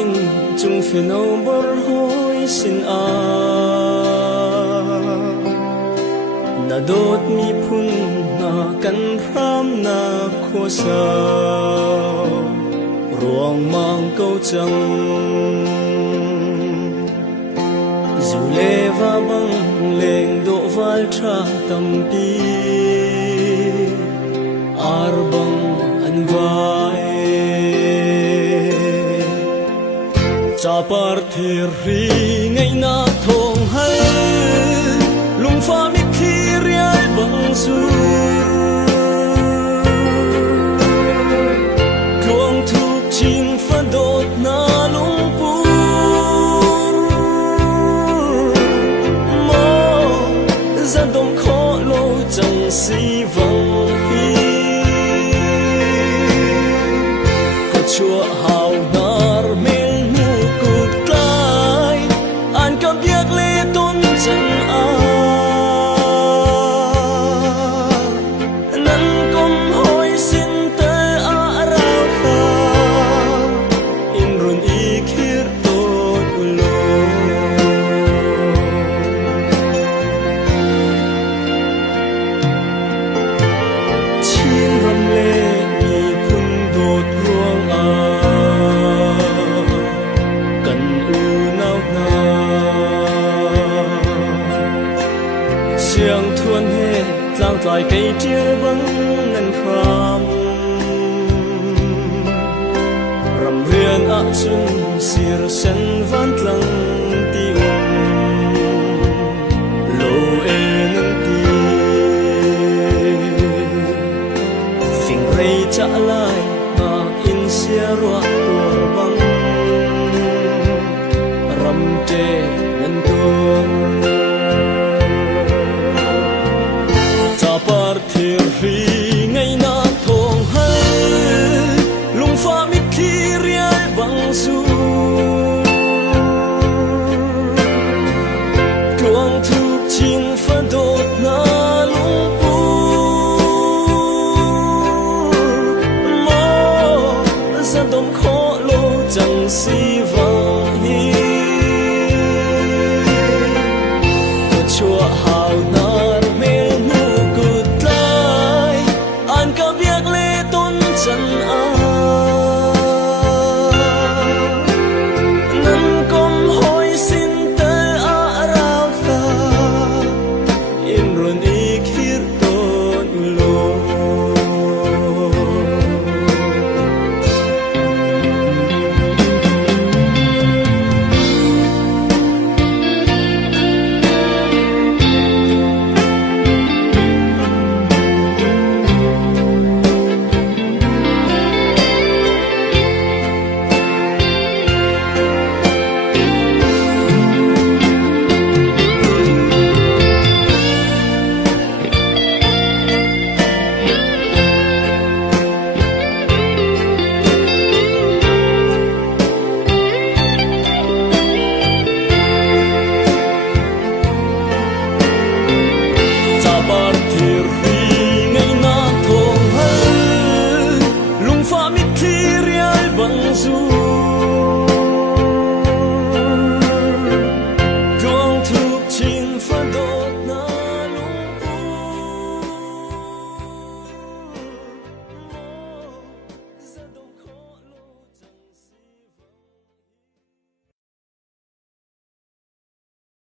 in chung phino bor hoi sin a na dot mi phun na kan ram na kho sa ruang mang câu chang dù lê va băng leng độ val tra tâm pi ar băng an vai cha par thir ri ngay na thong hay lung pha mi khi riai băng su cuồng thục chin pha đột na lung pu mo ra đông khó lâu chẳng si vong hi có chua hào nar mel nu cụt tay an cầm biếc lê tôn chân a nan công hoi xin te a rao kha in run i khir tot ulo chin ram le mi phun dot ruang a kan u nau na siang thuan he tlang tlai cây chia băng ngân kham ram rian a chun sir sen van tlang